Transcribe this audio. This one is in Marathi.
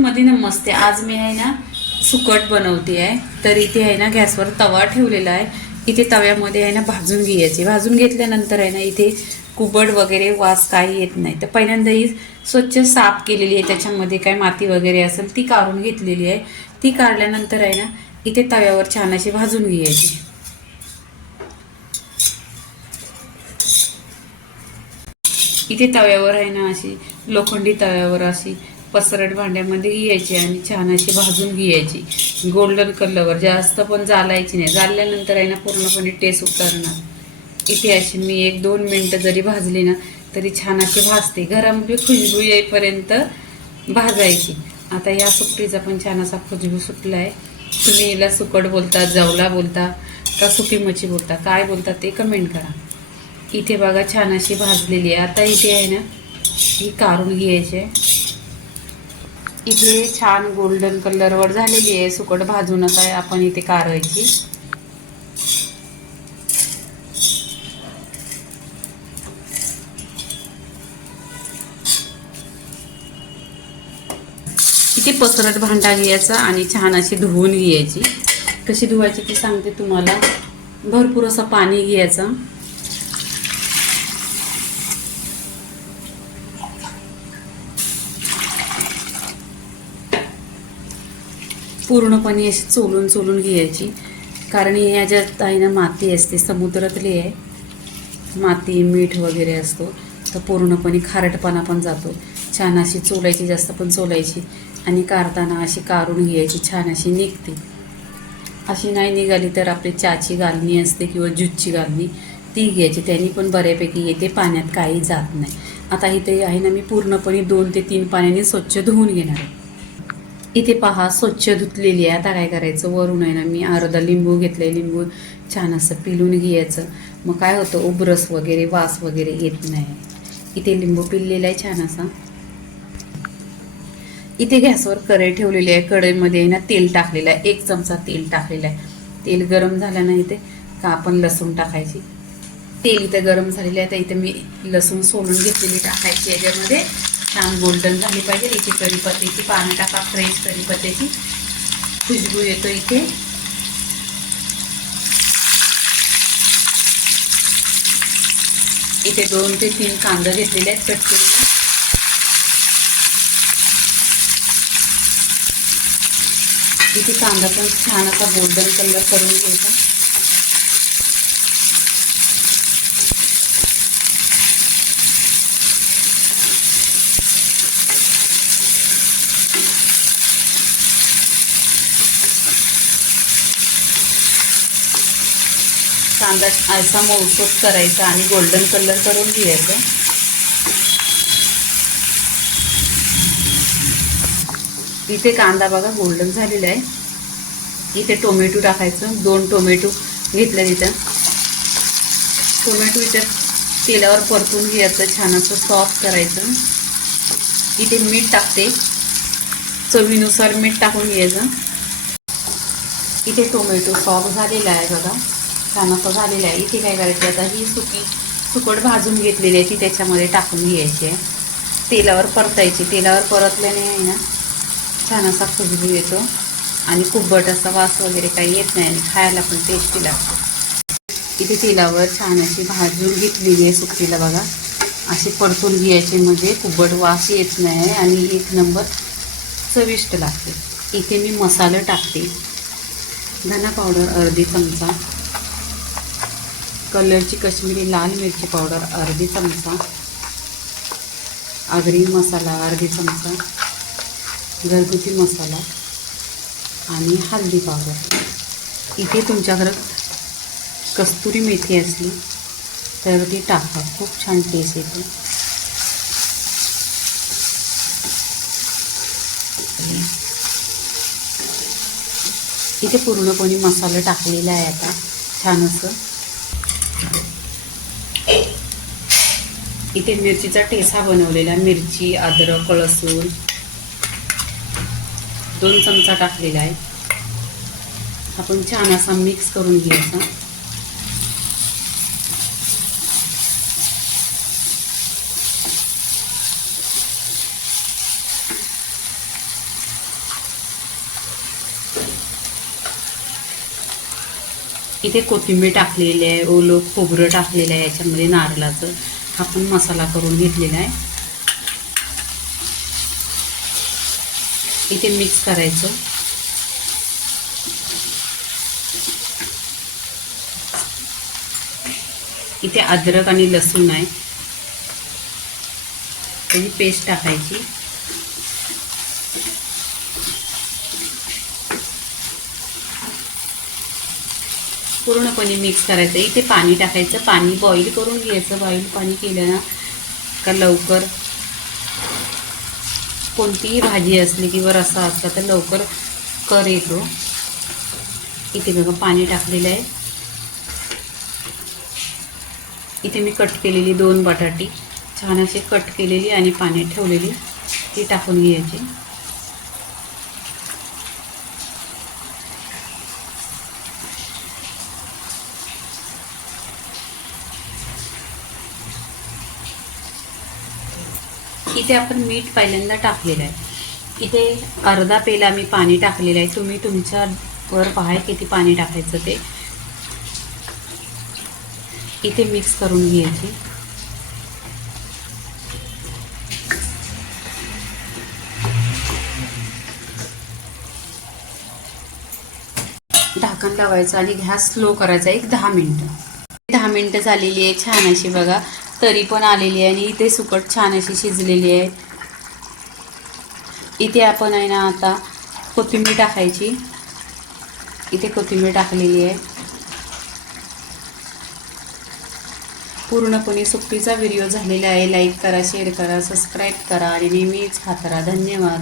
मध्ये नमस्ते आज मी आहे ना सुकट बनवते आहे. तर इथे आहे ना गॅसवर तवा ठेवलेला आहे. इथे तव्यामध्ये आहे ना भाजून घ्यायची. भाजून घेतल्यानंतर आहे ना इथे कुबड वगैरे वास काही येत नाही. तर पहिल्यांदा ही स्वच्छ साफ केलेली आहे. त्याच्यामध्ये काय माती वगैरे असेल ती काढून घेतलेली आहे. ती काढल्यानंतर आहे ना इथे तव्यावर छान अशी भाजून घ्यायची. इथे तव्यावर आहे ना अशी लोखंडी तव्यावर अशी पसरट भांड्यामध्ये घ्यायची आणि छान अशी भाजून घ्यायची. गोल्डन कलरवर जास्त पण जालायची नाही. जाळल्यानंतर आहे ना पूर्णपणे टेस्ट उतरणार. इथे अशी मी एक दोन मिनटं जरी भाजली ना तरी छान अशी भाजते. घरामध्ये खुशबू येईपर्यंत भाजायची. आता या सुकटीचा पण छान असा खुशबू सुटला आहे तुम्ही हिला सुकट बोलता जवला बोलता का सुकी मच्छी बोलता काय बोलता ते कमेंट करा. इथे बघा छान अशी भाजलेली आहे. आता इथे आहे ना ही काढून घ्यायची आहे. इथे छान गोल्डन कलरवर झालेली आहे. सुकट भाजूनच आहे आपण इथे कारवायची इथे पसरट भांडा घ्यायचा आणि छान अशी धुवून घ्यायची. कशी धुवायची ती सांगते तुम्हाला. भरपूर असं पाणी घ्यायचं. पूर्णपणे अशी चोलून चोलून घ्यायची. कारण ह्याच्यात आहे ना माती असते समुद्रातली आहे. माती मीठ वगैरे असतो तर पूर्णपणे खारटपणा पण जातो. छान अशी चोलायची जास्त पण चोलायची. आणि काढताना अशी काढून घ्यायची छान अशी निघते. अशी नाही निघाली तर आपली चाची गालणी असते किंवा ज्यूसची गालणी ती घ्यायची. त्यांनी पण बऱ्यापैकी येते पाण्यात काही जात नाही. आता इथे आहे ना मी पूर्णपणे दोन ते तीन पाण्याने स्वच्छ धुवून घेणार आहे. इथे पहा स्वच्छ धुतलेली आहे. आता काय करायचं? वरून आहे ना मी अर्धा लिंबू घेतलं लिंबू छान असं पिलून घ्यायचं. मग काय होतं? उबरस वगैरे वास वगैरे येत नाही. इथे लिंबू पिललेला आहे छान असा. इथे गॅसवर कढई ठेवलेली आहे. कढईमध्ये आहे ना तेल टाकलेलं आहे. एक चमचा तेल टाकलेलं आहे. तेल गरम झालं ना इथे का आपण लसूण टाकायची? तेल इथं गरम झालेलं आहे. तर इथे मी लसूण सोलून घेतलेली टाकायची याच्यामध्ये छान गोल्डन झाली पाहिजे. इथे कढीपत्त्याची पानं टाका फ्रेश कढीपत्त्याची खुशबू येतो इथे. इथे दोन ते तीन कांदा घेतलेले आहेत कट केलेले. इथे कांदा पण छान असा गोल्डन कलर करून घ्यायचा. कांदा असा मौसूत करायचा आणि गोल्डन कलर करून घ्यायचं. इथे कांदा बघा गोल्डन झालेला आहे. इथे टोमॅटो टाकायचं. दोन टोमॅटो घेतलं तिथं. टोमॅटो इथं तेलावर परतून घ्यायचं. छान असं सॉफ्ट करायचं. इथे मीठ टाकते. चवीनुसार मीठ टाकून घ्यायचं. इथे टोमॅटो सॉफ्ट झालेला आहे बघा. छान असं झालेलं आहे. इथे काय करायची? आता ही सुकी सुकट भाजून घेतलेली आहे ती त्याच्यामध्ये टाकून घ्यायची आहे. तेलावर परतायची. तेलावर परतल्याने आहे ना छान असा खुशबू येतो. आणि कुब्बट असा वास वगैरे काही येत नाही आणि खायला पण टेस्टी लागतो. इथे तेलावर छान अशी भाजून घेतलेली आहे सुकटीला बघा. अशी परतून घ्यायची म्हणजे कुब्बट वास येत नाही आणि एक नंबर चविष्ट लागते. इथे मी मसाला टाकते. धना पावडर अर्धी चमचा. कलरची कश्मीरी लाल मिरची पावडर अर्धी चमचा. आगरी मसाला अर्धी चमचा. घरगुती मसाला आणि हळदी पावडर. इथे तुमच्याकडं कस्तुरी मेथी असली तर ती टाका. खूप छान टेस्ट येते. इथे पूर्णपणे मसाला टाकलेला आहे आता. छान असं इथे मिरचीचा ठेसा बनवलेला मिरची अद्रक लसूण दोन चमचा टाकलेला आहे. आपण छान असा मिक्स करून घ्यायचा. इथे कोथिंबीर टाकलेली आहे ओलं खोबरं टाकलेलं आहे याच्यामध्ये नारळाचं. हा पण मसाला करून घेतलेला आहे. इथे मिक्स करायचं. इथे अद्रक आणि लसूण आहे. त्याची पेस्ट टाकायची. पूर्णपणे मिक्स करायचं. इथे पाणी टाकायचं. पाणी बॉईल करून घ्यायचं. बॉईल पाणी केलं ना का लवकर कोणतीही भाजी असली किंवा रसा असला तर लवकर कर येतो. इथे बघा पाणी टाकलेलं आहे. इथे मी कट केलेली दोन बटाटी. छान अशी कट केलेली आणि पाणी ठेवलेली. ती टाकून घ्यायची. इथे आपण मीठ पहिल्यांदा टाकलेलं आहे. इथे अर्धा पेला मी पाणी टाकलेलं आहे. तुम्ही तुमच्या वर पहा किती पाणी टाकायचं ते. इथे मिक्स करून घ्यायची. ढाकण लावायचं आणि गॅस स्लो करायचा एक दहा मिनटं. दहा मिनटं झालेली आहे छान अशी बघा. तरी पण आलेली आहे आणि इथे सुकट छान अशी शिजलेली आहे. इथे आपण आहे ना आता कोथिंबीर टाकायची. इथे कोथिंबीर टाकलेली आहे. पूर्णपणे सुट्टीचा व्हिडिओ झालेला आहे. लाईक करा शेअर करा सबस्क्राईब करा आणि नेहमीच खात धन्यवाद.